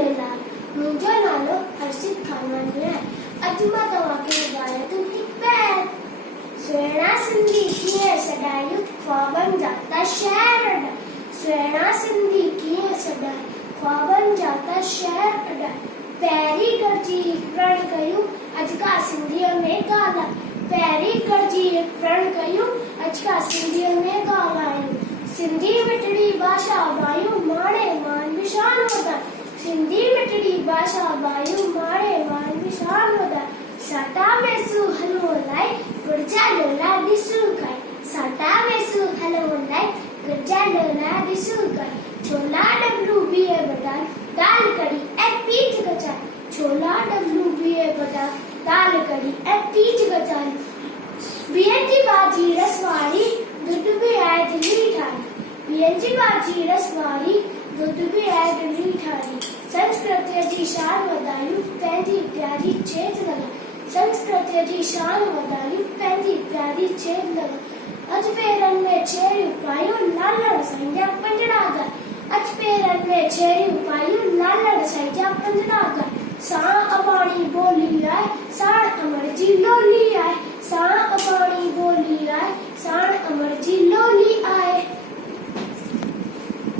झूलेलाल। मुंहिंजो नालो हर्षित खानवानी आहे। अॼु मां तव्हांखे ॿुधायां थी बैत। सुहिणा सिंधी कीअं सॾायूं ख्वाबनि जा था शहर अॾा। सुहिणा सिंधी कीअं सॾायूं ख्वाबनि जा था शहर अॾा। पहिरीं गॾिजी प्रण कयूं अॼु खां सिंधीअ में ॻाल्हायूं। पहिरीं गॾिजी प्रण कयूं अॼु खां सिंधीअ में ॻाल्हायूं। सिंधी मिठड़ी भाषा वायूं माणे मान विशान वधायूं। सिंधी मिठड़ी भाषा वायूं माणे मान विशान वधायूं। साटा वेसू हलवो लाई गुरजा लोला ॾिसूं खाई। साटा वेसू हलवो लाई गुरजा लोला ॾिसूं खाई। छोला डबलू बीए बटान दाल कढ़ी ऐं पीच कचाई। छोला डबलू बीए बटान दाल कढ़ी ऐं पीच कचाई। बिहनि जी भाॼी रसवारी दूध भी आहे दिली ठाही। बिहनि जी भाॼी रसवारी दूध भी आहे दिली ठाही। संस्कृतीअ जी शान वधायूं पंहिंजी प्यारी छेज लॻायूं। संस्कृतीअ जी शान वधायूं पंहिंजी प्यारी छेज लॻायूं। अॼु पेरनि में छेड़ियूं पायूं लालण साईं जा पंजड़ा ॻाए। अॼु पेरनि में छेड़ियूं पायूं लालण साईं जा पंजड़ा ॻाए। साण अबाणी ॿोली आहे साण अमर जी लोली।